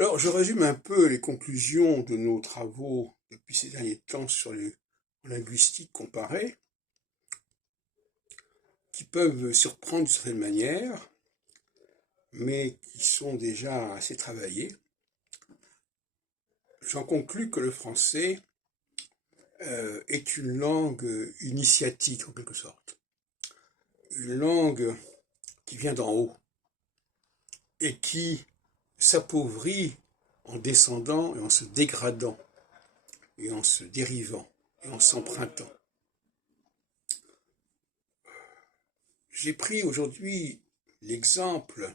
Alors, je résume un peu les conclusions de nos travaux depuis ces derniers temps sur les linguistiques comparées, qui peuvent surprendre d'une certaine manière, mais qui sont déjà assez travaillées. J'en conclus que le français est une langue initiatique, en quelque sorte. Une langue qui vient d'en haut et qui s'appauvrit en descendant et en se dégradant et en se dérivant et en s'empruntant. J'ai pris aujourd'hui l'exemple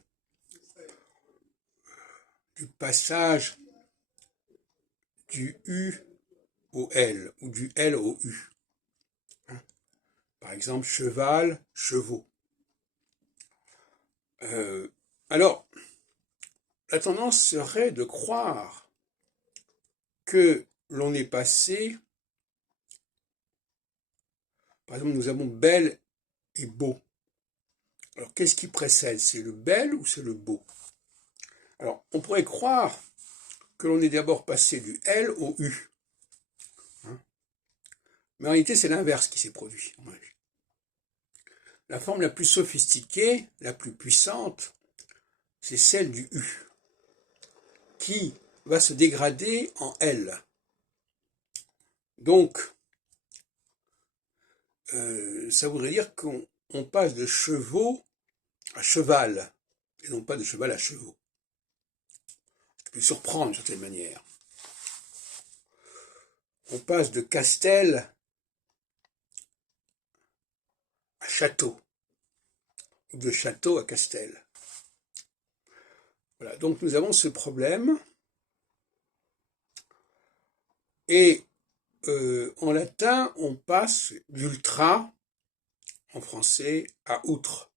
du passage du U au L ou du L au U. Par exemple, cheval, chevaux. Alors, la tendance serait de croire que l'on est passé, par exemple, nous avons belle et beau. Alors, qu'est-ce qui précède? C'est le bel ou c'est le beau? Alors, on pourrait croire que l'on est d'abord passé du L au U. Mais en réalité, c'est l'inverse qui s'est produit. La forme la plus sophistiquée, la plus puissante, c'est celle du U, qui va se dégrader en L. Donc, ça voudrait dire qu'on passe de chevaux à cheval, et non pas de cheval à chevaux. Ça peut surprendre d'une certaine manière. On passe de castel à château, ou de château à castel. Voilà, donc nous avons ce problème, et en latin, on passe d'ultra, en français, à outre.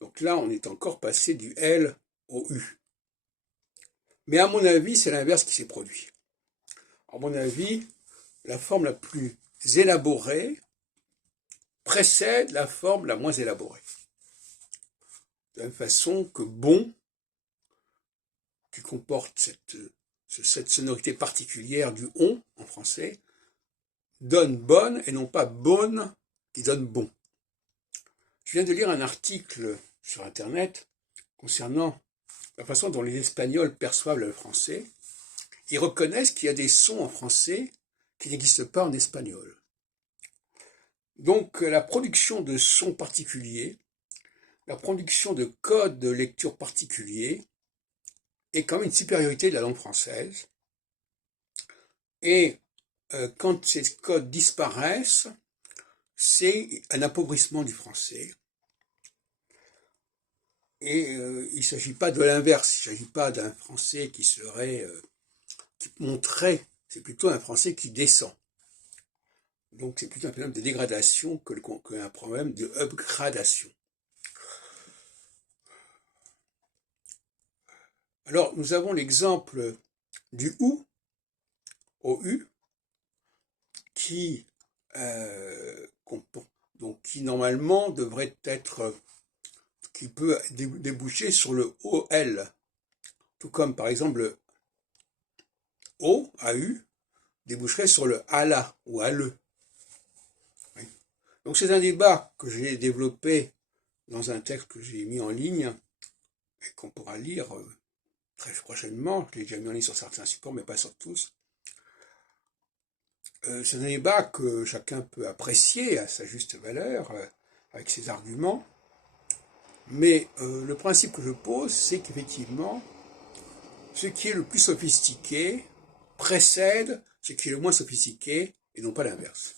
Donc là, on est encore passé du L au U. Mais à mon avis, c'est l'inverse qui s'est produit. À mon avis, la forme la plus élaborée précède la forme la moins élaborée. De la même façon que bon, qui comporte cette sonorité particulière du on en français, donne bonne et non pas bonne qui donne bon. Je viens de lire un article sur Internet concernant la façon dont les Espagnols perçoivent le français. Ils reconnaissent qu'il y a des sons en français qui n'existent pas en espagnol. Donc la production de sons particuliers, la production de codes de lecture particuliers est quand même une supériorité de la langue française. Et quand ces codes disparaissent, c'est un appauvrissement du français. Et il ne s'agit pas de l'inverse, il ne s'agit pas d'un français qui monterait, c'est plutôt un français qui descend. Donc c'est plutôt un problème de dégradation qu'un problème de upgradation. Alors nous avons l'exemple du OU au U qui normalement devrait être, qui peut déboucher sur le OL, tout comme par exemple le O, AU, déboucherait sur le ALA ou ALE. Donc c'est un débat que j'ai développé dans un texte que j'ai mis en ligne et qu'on pourra lire très prochainement. Je l'ai déjà mis en ligne sur certains supports, mais pas sur tous. C'est un débat que chacun peut apprécier à sa juste valeur, avec ses arguments. Mais le principe que je pose, c'est qu'effectivement, ce qui est le plus sophistiqué précède ce qui est le moins sophistiqué, et non pas l'inverse.